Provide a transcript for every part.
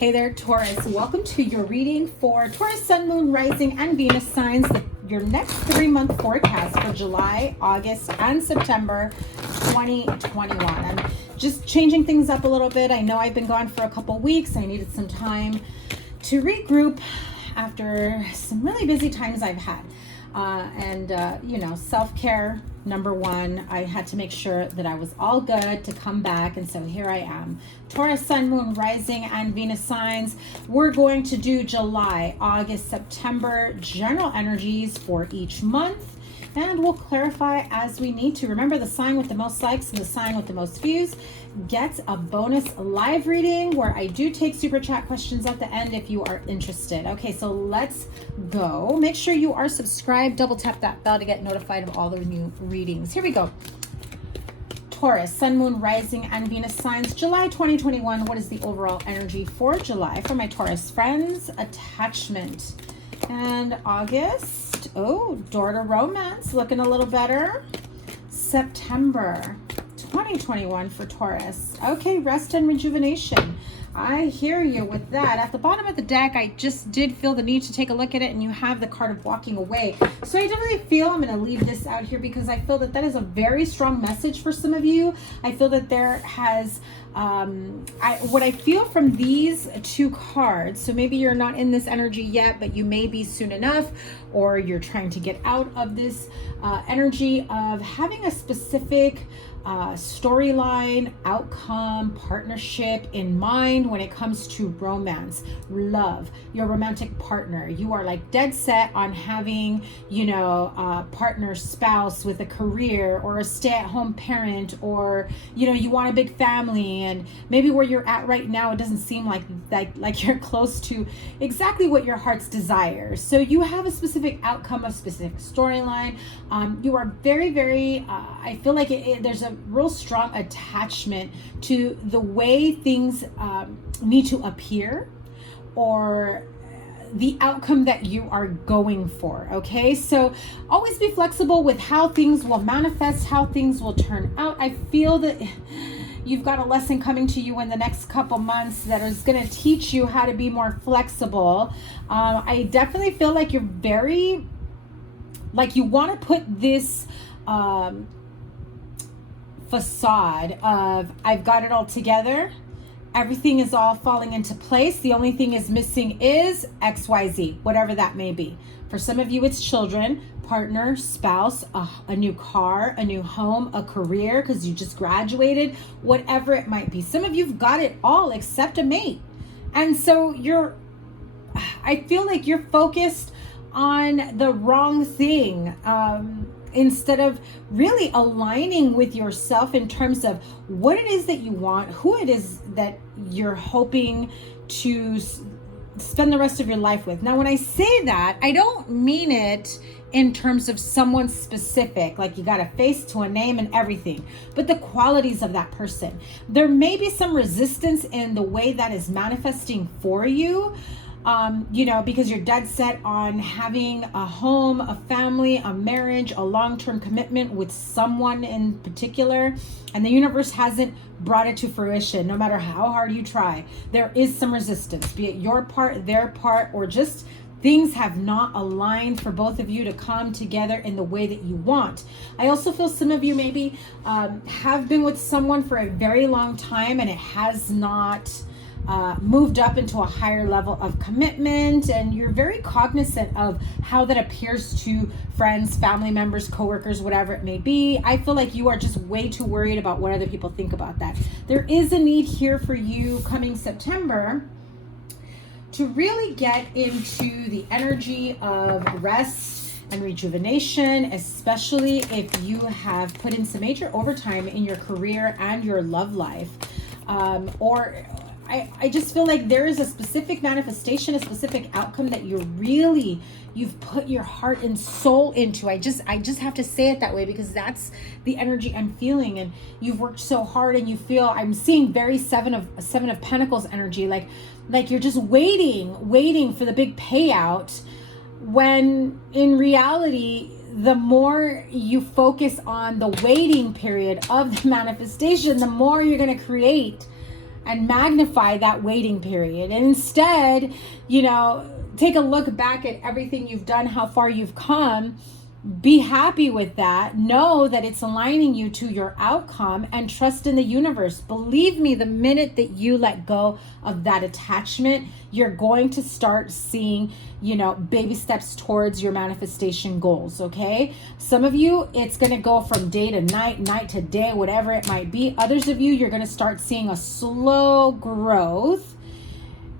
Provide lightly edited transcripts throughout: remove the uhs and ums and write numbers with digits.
Hey there, Taurus. Welcome to your reading for Taurus, Sun, Moon, Rising, and Venus signs. Your next 3-month forecast for July, August, and September 2021. I'm just changing things up a little bit. I know I've been gone for a couple weeks. I needed some time to regroup after some really busy times I've had. You know, self-care, number one. I had to make sure that I was all good to come back, and so here I am. Taurus, Sun, Moon, Rising, and Venus signs. We're going to do July, August, September general energies for each month, and we'll clarify as we need to. Remember, the sign with the most likes and the sign with the most views gets a bonus live reading where I do take super chat questions at the end if you are interested. Okay, so let's go. Make sure you are subscribed. Double tap that bell to get notified of all the new readings. Here we go. Taurus, Sun, Moon, Rising, and Venus signs. July 2021. What is the overall energy for July for my Taurus friends? Attachment. And August. Oh, door to romance. Looking a little better. September 2021 for Taurus. Okay, rest and rejuvenation. I hear you with that. At the bottom of the deck, I just did feel the need to take a look at it, and you have the card of walking away. So I definitely feel I'm going to leave this out here because I feel that that is a very strong message for some of you. I feel that there has what I feel from these two cards, so maybe you're not in this energy yet, but you may be soon enough, or you're trying to get out of this energy of having a specific storyline, outcome, partnership in mind when it comes to romance, love, your romantic partner. You are like dead set on having, you know, a partner, spouse with a career, or a stay-at-home parent, or, you know, you want a big family, and maybe where you're at right now, it doesn't seem like you're close to exactly what your heart's desires. So you have a specific outcome, a specific storyline. You are very, very, I feel like there's a real strong attachment to the way things need to appear, or the outcome that you are going for. Okay, so always be flexible with how things will manifest, how things will turn out. I feel that you've got a lesson coming to you in the next couple months that is going to teach you how to be more flexible. I definitely feel like you're very, like, you want to put this facade of I've got it all together, everything is all falling into place, the only thing is missing is XYZ, whatever that may be. For some of you, it's children, partner, spouse, a new car, a new home, a career because you just graduated, whatever it might be. Some of you've got it all except a mate, and so I feel like you're focused on the wrong thing, instead of really aligning with yourself in terms of what it is that you want, who it is that you're hoping to spend the rest of your life with. Now, when I say that, I don't mean it in terms of someone specific, like you got a face to a name and everything, but the qualities of that person. There may be some resistance in the way that is manifesting for you, you know, because you're dead set on having a home, a family, a marriage, a long-term commitment with someone in particular, and the universe hasn't brought it to fruition. No matter how hard you try, there is some resistance, be it your part, their part, or just things have not aligned for both of you to come together in the way that you want. I also feel some of you maybe have been with someone for a very long time, and it has not moved up into a higher level of commitment, and you're very cognizant of how that appears to friends, family members, coworkers, whatever it may be. I feel like you are just way too worried about what other people think about that. There is a need here for you coming September to really get into the energy of rest and rejuvenation, especially if you have put in some major overtime in your career and your love life, I just feel like there is a specific manifestation, a specific outcome that you've put your heart and soul into. I just have to say it that way because that's the energy I'm feeling. And you've worked so hard, and you feel, I'm seeing very seven of Pentacles energy, like you're just waiting for the big payout, when in reality, the more you focus on the waiting period of the manifestation, the more you're going to create and magnify that waiting period. And instead, you know, take a look back at everything you've done, how far you've come. Be happy with that. Know that it's aligning you to your outcome, and trust in the universe. Believe me, the minute that you let go of that attachment, you're going to start seeing, you know, baby steps towards your manifestation goals, okay? Some of you, it's going to go from day to night, night to day, whatever it might be. Others of you, you're going to start seeing a slow growth.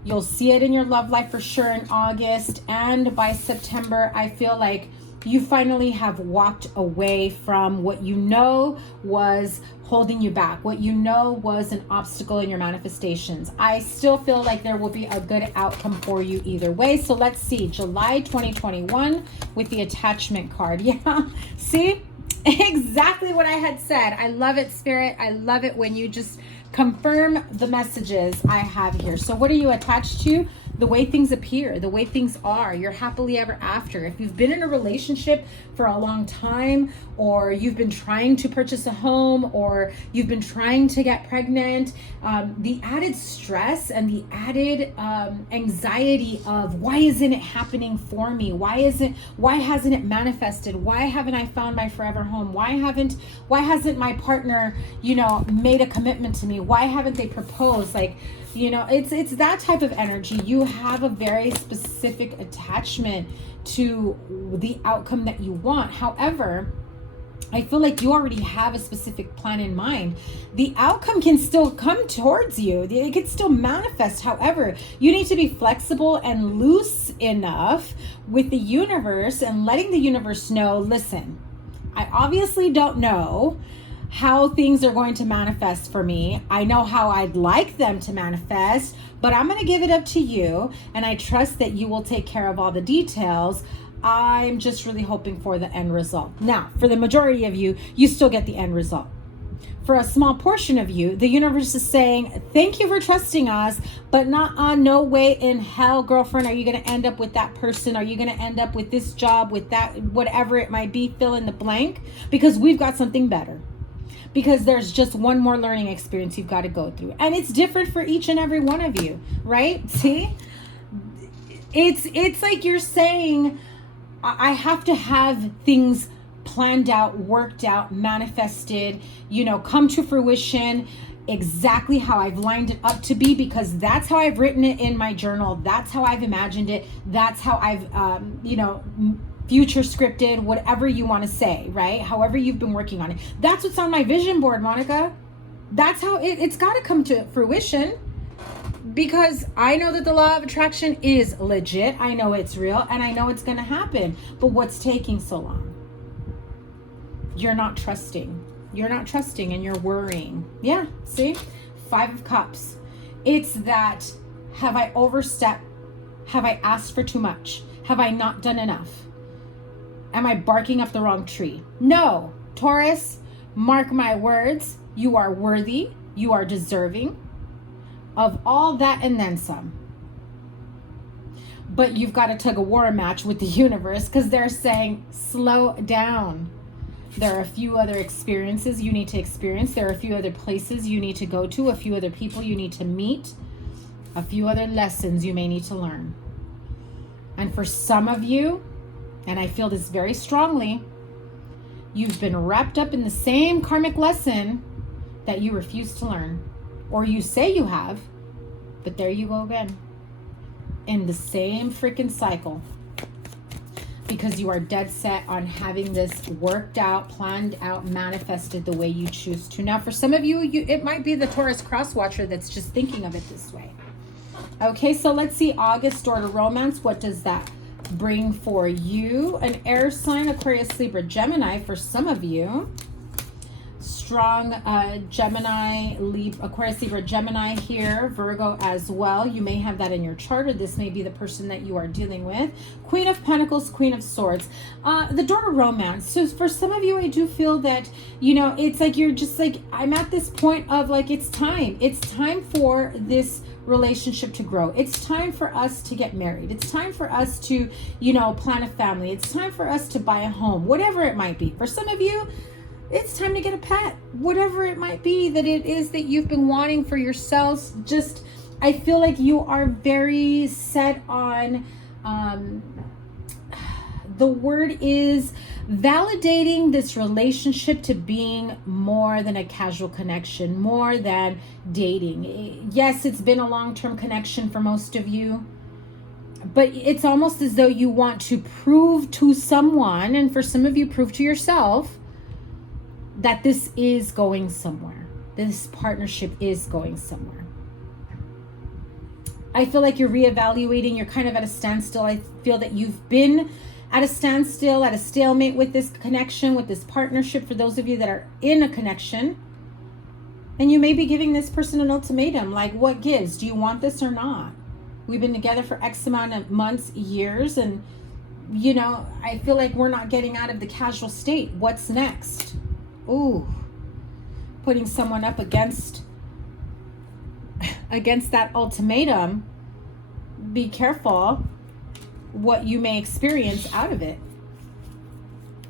You'll see it in your love life for sure in August, and by September, I feel like you finally have walked away from what you know was holding you back, what you know was an obstacle in your manifestations. I still feel like there will be a good outcome for you either way. So let's see, July 2021 with the attachment card. Yeah, see? Exactly what I had said. I love it, Spirit. I love it when you just confirm the messages I have here. So what are you attached to? The way things appear, the way things are. You're happily ever after. If you've been in a relationship for a long time, or you've been trying to purchase a home, or you've been trying to get pregnant, the added stress and the added anxiety of why isn't it happening for me? Why hasn't it manifested? Why haven't I found my forever home? Why hasn't my partner, you know, made a commitment to me? Why haven't they proposed? Like, you know, it's that type of energy. You have a very specific attachment to the outcome that you want. However, I feel like you already have a specific plan in mind. The outcome can still come towards you. It can still manifest. However, you need to be flexible and loose enough with the universe and letting the universe know, listen, I obviously don't know how things are going to manifest for me. I know how I'd like them to manifest, but I'm going to give it up to you, and I trust that you will take care of all the details. I'm just really hoping for the end result. Now, for the majority of you, you still get the end result. For a small portion of you, the universe is saying, thank you for trusting us, but no way in hell, girlfriend, are you going to end up with that person? Are you going to end up with this job, with that, whatever it might be, fill in the blank, because we've got something better. Because there's just one more learning experience you've got to go through. And it's different for each and every one of you, right? See? It's like you're saying, I have to have things planned out, worked out, manifested, you know, come to fruition exactly how I've lined it up to be, because that's how I've written it in my journal. That's how I've imagined it. That's how I've, you know, future scripted, whatever you want to say, right? However you've been working on it. That's what's on my vision board, Monica. That's how it's got to come to fruition, because I know that the law of attraction is legit. I know it's real, and I know it's going to happen. But what's taking so long? You're not trusting. You're not trusting, and you're worrying. Yeah, see? 5 of Cups. It's that, have I overstepped? Have I asked for too much? Have I not done enough? Am I barking up the wrong tree? No, Taurus, mark my words. You are worthy. You are deserving of all that and then some. But you've got to tug a war match with the universe, because they're saying, slow down. There are a few other experiences you need to experience. There are a few other places you need to go to, a few other people you need to meet, a few other lessons you may need to learn. And for some of you, and I feel this very strongly, you've been wrapped up in the same karmic lesson that you refuse to learn. Or you say you have, but there you go again. In the same freaking cycle. Because you are dead set on having this worked out, planned out, manifested the way you choose to. Now, for some of you, it might be the Taurus cross watcher that's just thinking of it this way. Okay, so let's see, August, door to romance. What does that bring for you? An air sign, Aquarius, Libra, Gemini for some of you. Strong Gemini, Aquarius, Libra, Gemini here, Virgo as well. You may have that in your chart, or this may be the person that you are dealing with. Queen of Pentacles, Queen of Swords. The door to romance. So for some of you, I do feel that, you know, it's like you're just like, I'm at this point of like, it's time. It's time for this relationship to grow. It's time for us to get married. It's time for us to, you know, plan a family. It's time for us to buy a home, whatever it might be. For some of you, it's time to get a pet. Whatever it might be that it is that you've been wanting for yourselves. Just, I feel like you are very set on, the word is validating this relationship to being more than a casual connection, more than dating. Yes, it's been a long-term connection for most of you, but it's almost as though you want to prove to someone, and for some of you, prove to yourself, that this is going somewhere. This partnership is going somewhere. I feel like you're reevaluating. You're kind of at a standstill. I feel that you've been at a standstill, at a stalemate with this connection, with this partnership, for those of you that are in a connection. And you may be giving this person an ultimatum, like, what gives? Do you want this or not? We've been together for X amount of months, years, and, you know, I feel like we're not getting out of the casual state. What's next? Ooh, putting someone up against that ultimatum. Be careful what you may experience out of it.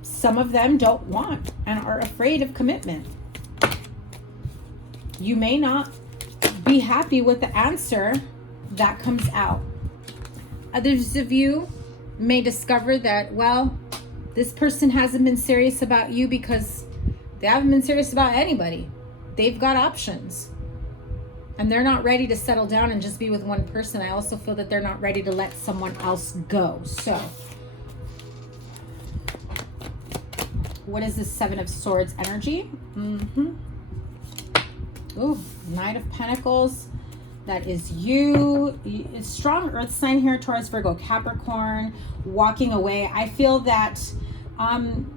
Some of them don't want and are afraid of commitment. You may not be happy with the answer that comes out. Others of you may discover that, well, this person hasn't been serious about you because they haven't been serious about anybody. They've got options. And they're not ready to settle down and just be with one person. I also feel that they're not ready to let someone else go. So, what is this Seven of Swords energy? Ooh, Knight of Pentacles. That is you. It's strong earth sign here, Taurus, Virgo, Capricorn, walking away. I feel that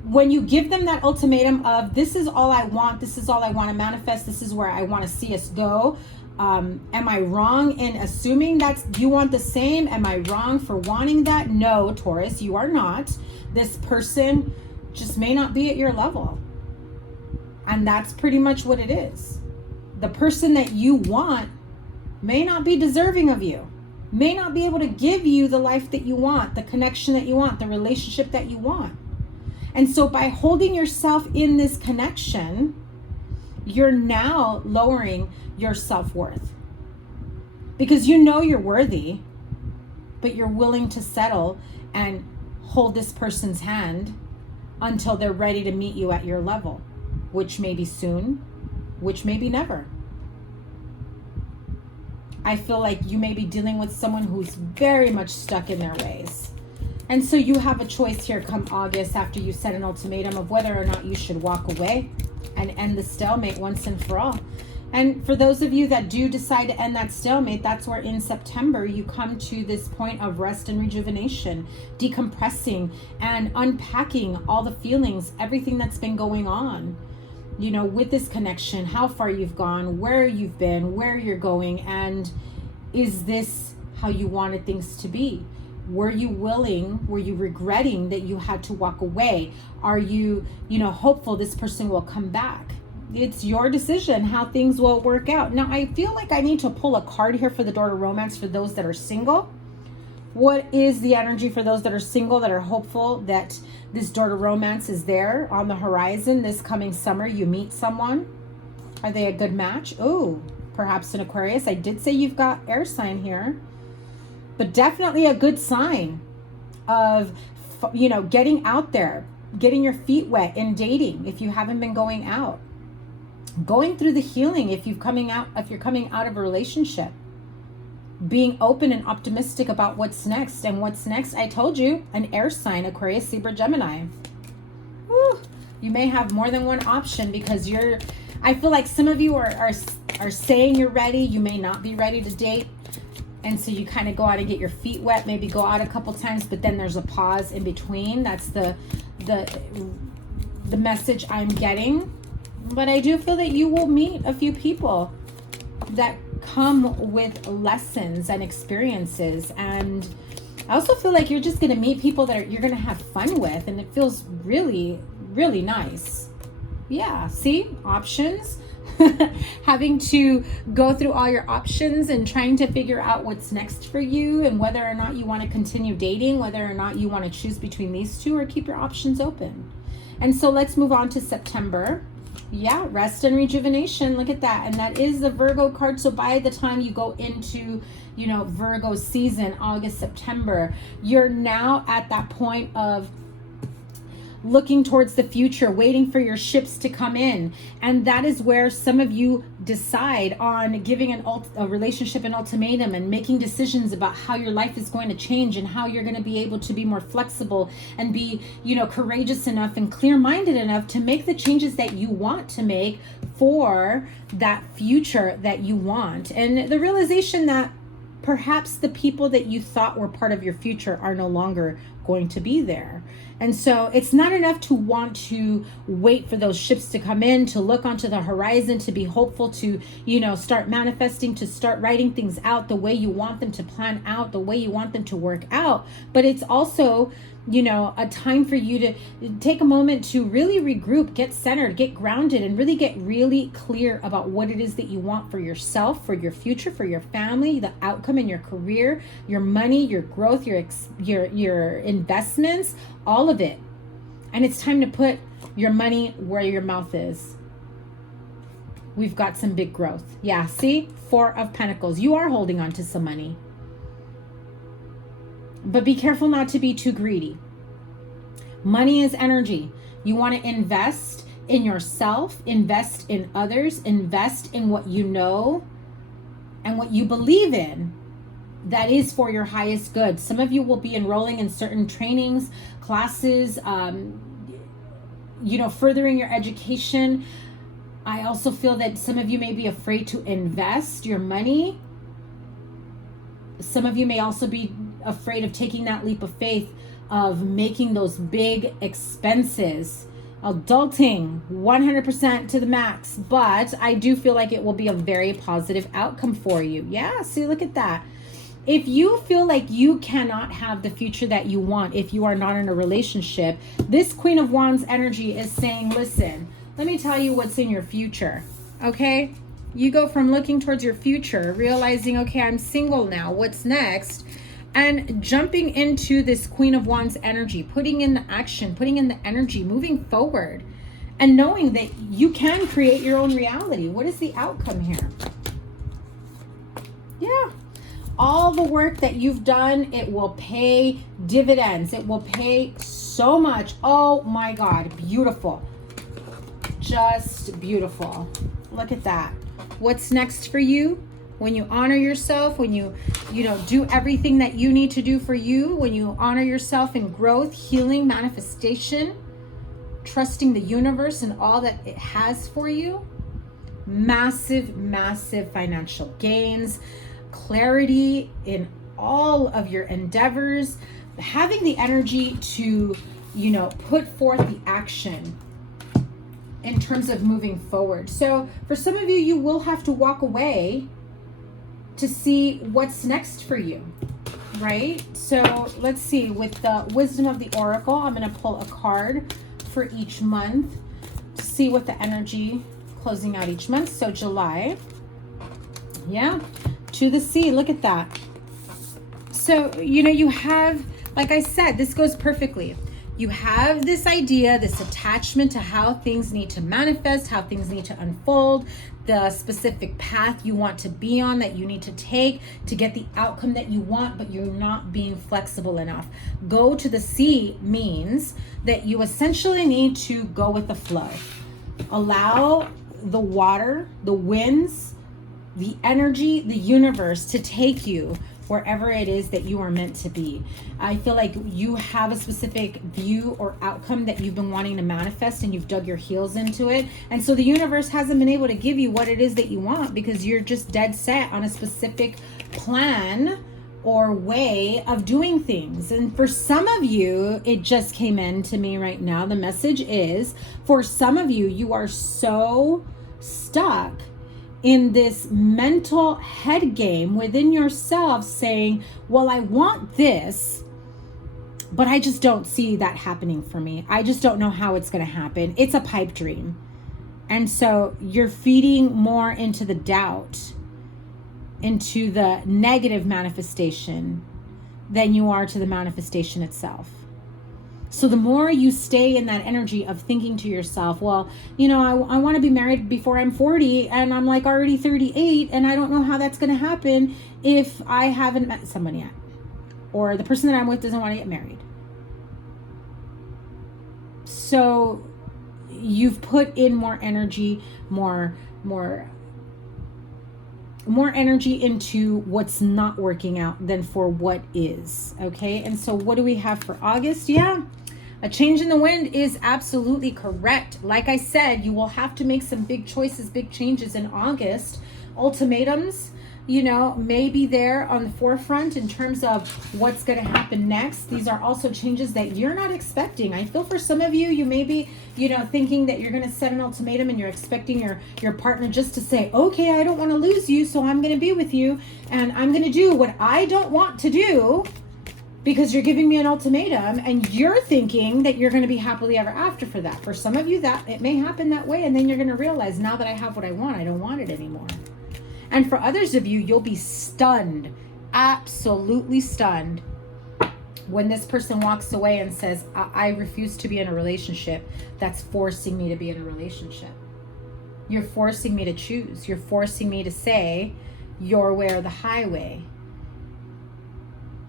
when you give them that ultimatum of, this is all I want, this is all I want to manifest, this is where I want to see us go. Am I wrong in assuming that you want the same? Am I wrong for wanting that? No, Taurus, you are not. This person just may not be at your level. And that's pretty much what it is. The person that you want may not be deserving of you, may not be able to give you the life that you want, the connection that you want, the relationship that you want. And so by holding yourself in this connection, you're now lowering your self-worth, because you know you're worthy, but you're willing to settle and hold this person's hand until they're ready to meet you at your level, which may be soon, which may be never. I feel like you may be dealing with someone who's very much stuck in their ways. And so you have a choice here come August, after you set an ultimatum, of whether or not you should walk away and end the stalemate once and for all. And for those of you that do decide to end that stalemate, that's where in September you come to this point of rest and rejuvenation, decompressing and unpacking all the feelings, everything that's been going on, you know, with this connection, how far you've gone, where you've been, where you're going, and is this how you wanted things to be? Were you willing, were you regretting that you had to walk away? Are you, hopeful this person will come back? It's your decision how things will work out. Now, I feel like I need to pull a card here for the door to romance for those that are single. What is the energy for those that are single, that are hopeful that this door to romance is there on the horizon this coming summer? You meet someone. Are they a good match? Oh, perhaps an Aquarius. I did say you've got air sign here, but definitely a good sign of, getting out there, getting your feet wet in dating if you haven't been going out, going through the healing if you're coming out of a relationship, being open and optimistic about what's next. And what's next, I told you, an air sign, Aquarius, Libra, Gemini. Woo. You may have more than one option, because I feel like some of you are saying you're ready. You may not be ready to date. And so you kind of go out and get your feet wet, maybe go out a couple times, but then there's a pause in between. That's the message I'm getting. But I do feel that you will meet a few people that come with lessons and experiences. And I also feel like you're just going to meet people that you're going to have fun with. And it feels really, really nice. Yeah, see? Options. Having to go through all your options and trying to figure out what's next for you, and whether or not you want to continue dating, whether or not you want to choose between these two, or keep your options open. And so let's move on to September. Yeah, rest and rejuvenation. Look at that. And that is the Virgo card. So by the time you go into, you know, Virgo season, August, September, you're now at that point of looking towards the future, waiting for your ships to come in. And that is where some of you decide on giving a relationship an ultimatum and making decisions about how your life is going to change and how you're going to be able to be more flexible and be, you know, courageous enough and clear-minded enough to make the changes that you want to make for that future that you want. And the realization that perhaps the people that you thought were part of your future are no longer going to be there. And so it's not enough to want to wait for those ships to come in, to look onto the horizon, to be hopeful, to, you know, start manifesting, to start writing things out the way you want them to plan out, the way you want them to work out. But it's also, you know, a time for you to take a moment to really regroup, get centered, get grounded, and really get really clear about what it is that you want for yourself, for your future, for your family, the outcome in your career, your money, your growth, your investments, all of it. And it's time to put your money where your mouth is. We've got some big growth. Yeah, see? 4 of Pentacles. You are holding on to some money. But be careful not to be too greedy. Money is energy. You want to invest in yourself, invest in others, invest in what you know and what you believe in that is for your highest good. Some of you will be enrolling in certain trainings, classes, you know, furthering your education. I also feel that some of you may be afraid to invest your money. Some of you may also be afraid of taking that leap of faith of making those big expenses. Adulting 100% to the max, but I do feel like it will be a very positive outcome for you. Yeah, see, look at that. If you feel like you cannot have the future that you want if you are not in a relationship, this Queen of Wands energy is saying, listen, let me tell you what's in your future, okay? You go from looking towards your future, realizing, okay, I'm single now, what's next? And jumping into this Queen of Wands energy, putting in the action, putting in the energy, moving forward, and knowing that you can create your own reality. What is the outcome here? Yeah. All the work that you've done, it will pay dividends. It will pay so much. Oh my God, beautiful. Just beautiful. Look at that. What's next for you? When you honor yourself, when you know, do everything that you need to do for you, when you honor yourself in growth, healing, manifestation, trusting the universe and all that it has for you, massive, massive financial gains, clarity in all of your endeavors, having the energy to, you know, put forth the action in terms of moving forward. So for some of you, you will have to walk away to see what's next for you, right? So let's see, with the wisdom of the oracle, I'm going to pull a card for each month to see what the energy closing out each month. So July, yeah, to the sea, look at that. So, you know, you have, like I said, this goes perfectly. You have this idea, this attachment to how things need to manifest, how things need to unfold, the specific path you want to be on, that you need to take to get the outcome that you want, but you're not being flexible enough. Go to the sea means that you essentially need to go with the flow. Allow the water, the winds, the energy, the universe to take you wherever it is that you are meant to be. I feel like you have a specific view or outcome that you've been wanting to manifest and you've dug your heels into it. And so the universe hasn't been able to give you what it is that you want because you're just dead set on a specific plan or way of doing things. And for some of you, it just came in to me right now. The message is, for some of you, you are so stuck in this mental head game within yourself saying, well, I want this, but I just don't see that happening for me. I just don't know how it's going to happen. It's a pipe dream. And so you're feeding more into the doubt, into the negative manifestation than you are to the manifestation itself. So the more you stay in that energy of thinking to yourself, well, you know, I want to be married before I'm 40 and I'm like already 38 and I don't know how that's going to happen if I haven't met someone yet. Or the person that I'm with doesn't want to get married. So you've put in more energy, more energy into what's not working out than for what is. Okay. And so what do we have for August? Yeah. A change in the wind is absolutely correct. Like I said, you will have to make some big choices, big changes in August. Ultimatums, you know, may be there on the forefront in terms of what's going to happen next. These are also changes that you're not expecting. I feel for some of you, you may be, you know, thinking that you're going to set an ultimatum and you're expecting your partner just to say, okay, I don't want to lose you, so I'm going to be with you and I'm going to do what I don't want to do because you're giving me an ultimatum, and you're thinking that you're going to be happily ever after for that. For some of you, that it may happen that way, and then you're going to realize, now that I have what I want, I don't want it anymore. And for others of you, you'll be stunned, absolutely stunned, when this person walks away and says, I refuse to be in a relationship that's forcing me to be in a relationship. You're forcing me to choose. You're forcing me to say your way or the highway.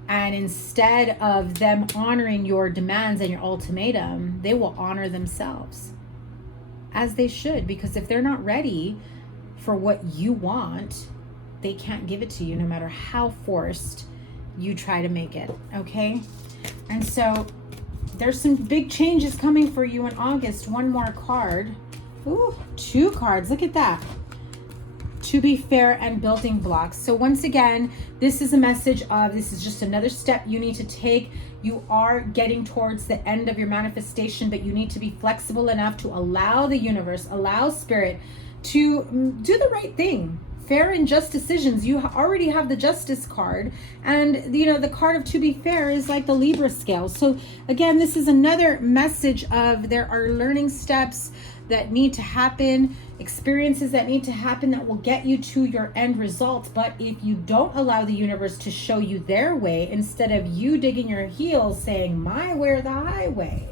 And instead of them honoring your demands and your ultimatum, they will honor themselves, as they should, because if they're not ready for what you want, they can't give it to you no matter how forced you try to make it. Okay. And so there's some big changes coming for you in August. One more card. Ooh, 2 cards. Look at that. To be fair and building blocks. So once again, this is a message of, this is just another step you need to take. You are getting towards the end of your manifestation, but you need to be flexible enough to allow the universe, allow spirit to do the right thing. Fair and just decisions. You already have the justice card, and you know the card of to be fair is like the Libra scale. So again, this is another message of, there are learning steps that need to happen, experiences that need to happen that will get you to your end result. But if you don't allow the universe to show you their way, instead of you digging your heels saying my way or the highway,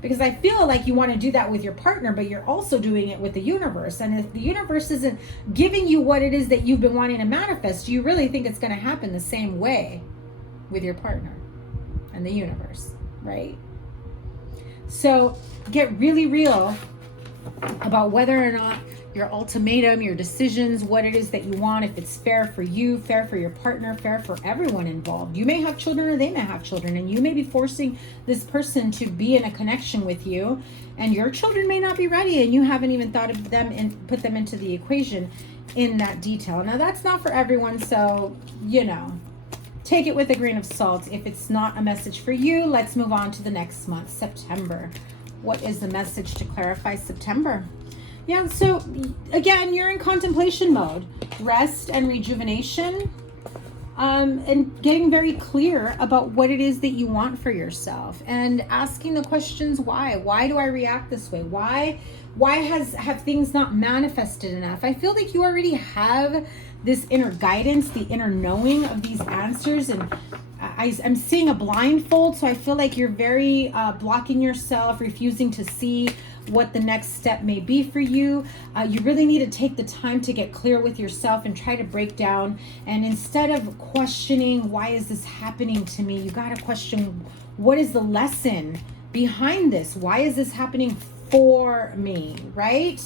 because I feel like you want to do that with your partner, but you're also doing it with the universe. And if the universe isn't giving you what it is that you've been wanting to manifest, do you really think it's going to happen the same way with your partner and the universe, right? So get really real about whether or not your ultimatum, your decisions, what it is that you want, if it's fair for you, fair for your partner, fair for everyone involved. You may have children or they may have children, and you may be forcing this person to be in a connection with you, and your children may not be ready and you haven't even thought of them and put them into the equation in that detail. Now that's not for everyone, so you know, take it with a grain of salt. If it's not a message for you, let's move on to the next month, September. What is the message to clarify September? Yeah, so again, you're in contemplation mode, rest and rejuvenation, and getting very clear about what it is that you want for yourself, and asking the questions, why? Why do I react this way? Why have things not manifested enough? I feel like you already have this inner guidance, the inner knowing of these answers, and I'm seeing a blindfold, so I feel like you're very blocking yourself, refusing to see what the next step may be for you. You really need to take the time to get clear with yourself and try to break down. And instead of questioning, why is this happening to me? You got to question, what is the lesson behind this? Why is this happening for me, right?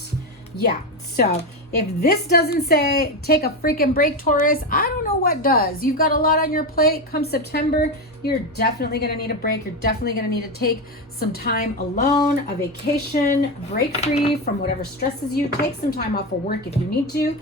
Yeah, so if this doesn't say take a freaking break, Taurus, I don't know what does. You've got a lot on your plate. Come September, you're definitely going to need a break. You're definitely going to need to take some time alone, a vacation, break free from whatever stresses you. Take some time off of work if you need to,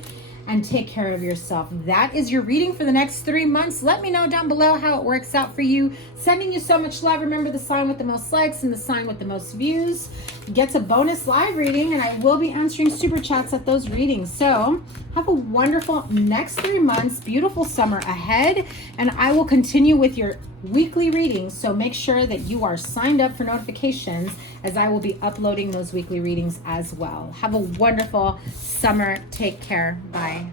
and take care of yourself. That is your reading for the next 3 months. Let me know down below how it works out for you. Sending you so much love. Remember, the sign with the most likes and the sign with the most views gets a bonus live reading, and I will be answering super chats at those readings. So have a wonderful next 3 months, beautiful summer ahead, and I will continue with your weekly readings. So make sure that you are signed up for notifications, as I will be uploading those weekly readings as well. Have a wonderful summer. Take care. Bye.